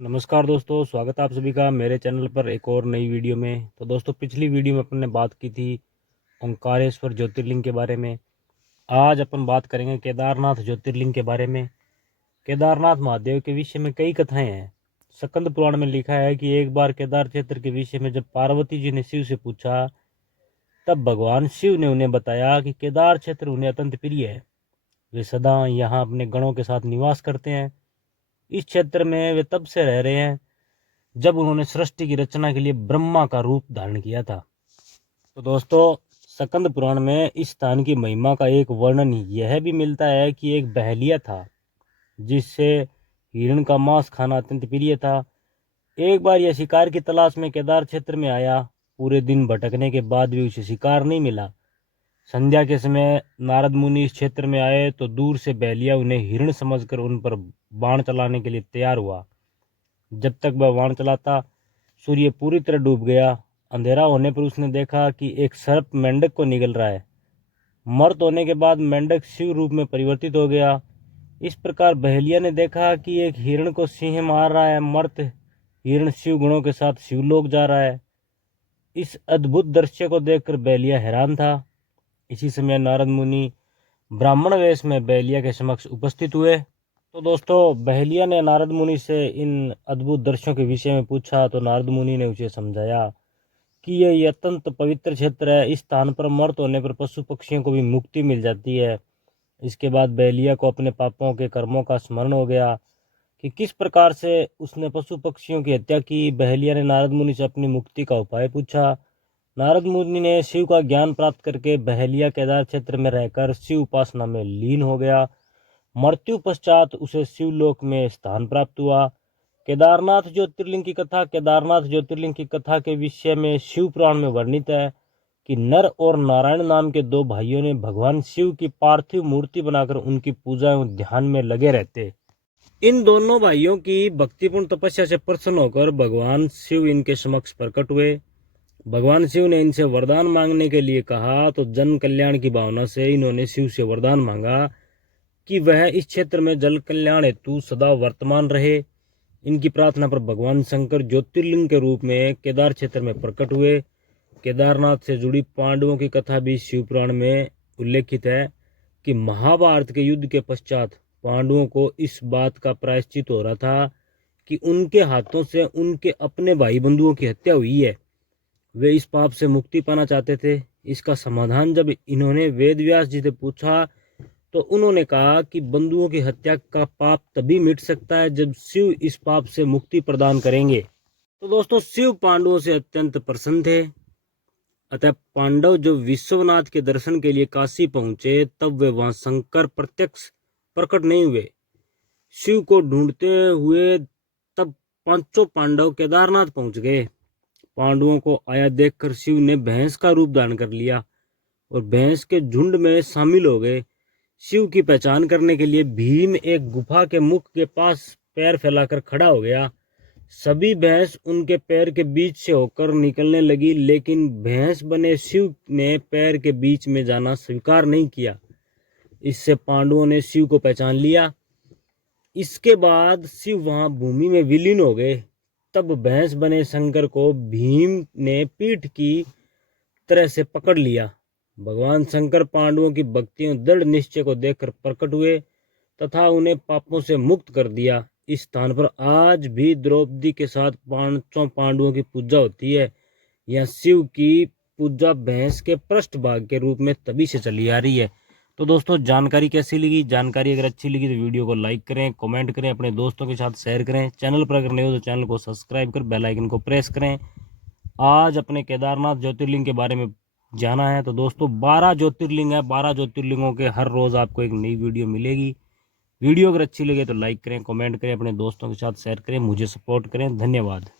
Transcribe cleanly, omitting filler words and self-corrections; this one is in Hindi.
नमस्कार दोस्तों, स्वागत है आप सभी का मेरे चैनल पर एक और नई वीडियो में। तो दोस्तों, पिछली वीडियो में अपन ने बात की थी ओंकारेश्वर ज्योतिर्लिंग के बारे में। आज अपन बात करेंगे केदारनाथ ज्योतिर्लिंग के बारे में। केदारनाथ महादेव के विषय में कई कथाएं हैं। स्कंद पुराण में लिखा है कि एक बार केदार क्षेत्र के विषय में जब पार्वती जी ने शिव से पूछा, तब भगवान शिव ने उन्हें बताया कि केदार क्षेत्र उन्हें अत्यंत प्रिय है। वे सदा यहाँ अपने गणों के साथ निवास करते हैं। इस क्षेत्र में वे तब से रह रहे हैं जब उन्होंने सृष्टि की रचना के लिए ब्रह्मा का रूप धारण किया था। तो दोस्तों, स्कंद पुराण में इस स्थान की महिमा का एक वर्णन यह भी मिलता है कि एक बहलिया था जिससे हिरण का मांस खाना अत्यंत प्रिय था। एक बार यह शिकार की तलाश में केदार क्षेत्र में आया। पूरे दिन भटकने के बाद भी उसे शिकार नहीं मिला। संध्या के समय नारद मुनि इस क्षेत्र में आए तो दूर से बहलिया उन्हें हिरण समझकर उन पर बाण चलाने के लिए तैयार हुआ। जब तक वह बाण चलाता, सूर्य पूरी तरह डूब गया। अंधेरा होने पर उसने देखा कि एक सर्प मेंढक को निगल रहा है। मर्त होने के बाद मेंढक शिव रूप में परिवर्तित हो गया। इस प्रकार बहेलिया ने देखा कि एक हिरण को सिंह मार रहा है। मर्त हिरण शिव गुणों के साथ शिवलोक जा रहा है। इस अद्भुत दृश्य को देखकर बहेलिया हैरान था। इसी समय नारद मुनि ब्राह्मण वेश में बहेलिया के समक्ष उपस्थित हुए। तो दोस्तों, बहेलिया ने नारद मुनि से इन अद्भुत दृश्यों के विषय में पूछा तो नारद मुनि ने उसे समझाया कि यह अत्यंत पवित्र क्षेत्र है। इस स्थान पर मर्त होने पर पशु पक्षियों को भी मुक्ति मिल जाती है। इसके बाद बहेलिया को अपने पापों के कर्मों का स्मरण हो गया कि किस प्रकार से उसने पशु पक्षियों की हत्या की। बहेलिया ने नारद मुनि से अपनी मुक्ति का उपाय पूछा। नारद मुनि ने शिव का ज्ञान प्राप्त करके बहेलिया केदार क्षेत्र में रहकर शिव उपासना में लीन हो गया। मृत्यु पश्चात उसे शिवलोक में स्थान प्राप्त हुआ। केदारनाथ ज्योतिर्लिंग की कथा के विषय में शिव पुराण में वर्णित है कि नर और नारायण नाम के दो भाइयों ने भगवान शिव की पार्थिव मूर्ति बनाकर उनकी पूजा एवं ध्यान में लगे रहते। इन दोनों भाइयों की भक्तिपूर्ण तपस्या से प्रसन्न होकर भगवान शिव इनके समक्ष प्रकट हुए। भगवान शिव ने इनसे वरदान मांगने के लिए कहा तो जन कल्याण की भावना से इन्होंने शिव से वरदान मांगा कि वह इस क्षेत्र में जल कल्याण हेतु सदा वर्तमान रहे। इनकी प्रार्थना पर भगवान शंकर ज्योतिर्लिंग के रूप में केदार क्षेत्र में प्रकट हुए। केदारनाथ से जुड़ी पांडवों की कथा भी शिव पुराण में उल्लेखित है कि महाभारत के युद्ध के पश्चात पांडवों को इस बात का प्रायश्चित हो रहा था कि उनके हाथों से उनके अपने भाई बंधुओं की हत्या हुई है। वे इस पाप से मुक्ति पाना चाहते थे। इसका समाधान जब इन्होंने वेद व्यास जी से पूछा तो उन्होंने कहा कि बंधुओं की हत्या का पाप तभी मिट सकता है जब शिव इस पाप से मुक्ति प्रदान करेंगे। तो दोस्तों, शिव पांडवों से अत्यंत प्रसन्न थे। अतः पांडव जब विश्वनाथ के दर्शन के लिए काशी पहुंचे तब वे वहां शंकर प्रत्यक्ष प्रकट नहीं हुए। शिव को ढूंढते हुए तब पांचों पांडव केदारनाथ पहुंच गए। पांडवों को आया देखकर शिव ने भैंस का रूप धारण कर लिया और भैंस के झुंड में शामिल हो गए। शिव की पहचान करने के लिए भीम एक गुफा के मुख के पास पैर फैलाकर खड़ा हो गया। सभी भैंस उनके पैर के बीच से होकर निकलने लगी, लेकिन भैंस बने शिव ने पैर के बीच में जाना स्वीकार नहीं किया। इससे पांडवों ने शिव को पहचान लिया। इसके बाद शिव वहां भूमि में विलीन हो गए। तब भैंस बने शंकर को भीम ने पीठ की तरह से पकड़ लिया। भगवान शंकर पांडवों की भक्ति और दृढ़ निश्चय को देखकर प्रकट हुए तथा उन्हें पापों से मुक्त कर दिया। इस स्थान पर आज भी द्रौपदी के साथ पांचों पांडवों की पूजा होती है। यह शिव की पूजा भैंस के पृष्ठ भाग के रूप में तभी से चली आ रही है। तो दोस्तों, जानकारी कैसी लगी? जानकारी अगर अच्छी लगी तो वीडियो को लाइक करें, कमेंट करें, अपने दोस्तों के साथ शेयर करें। चैनल पर अगर नए हो तो चैनल को सब्सक्राइब कर बेल आइकन को प्रेस करें। आज अपने केदारनाथ ज्योतिर्लिंग के बारे में जाना है। तो दोस्तों, 12 ज्योतिर्लिंग है। 12 ज्योतिर्लिंगों के हर रोज़ आपको एक नई वीडियो मिलेगी। वीडियो अगर अच्छी लगे तो लाइक करें, कमेंट करें, अपने दोस्तों के साथ शेयर करें, मुझे सपोर्ट करें। धन्यवाद।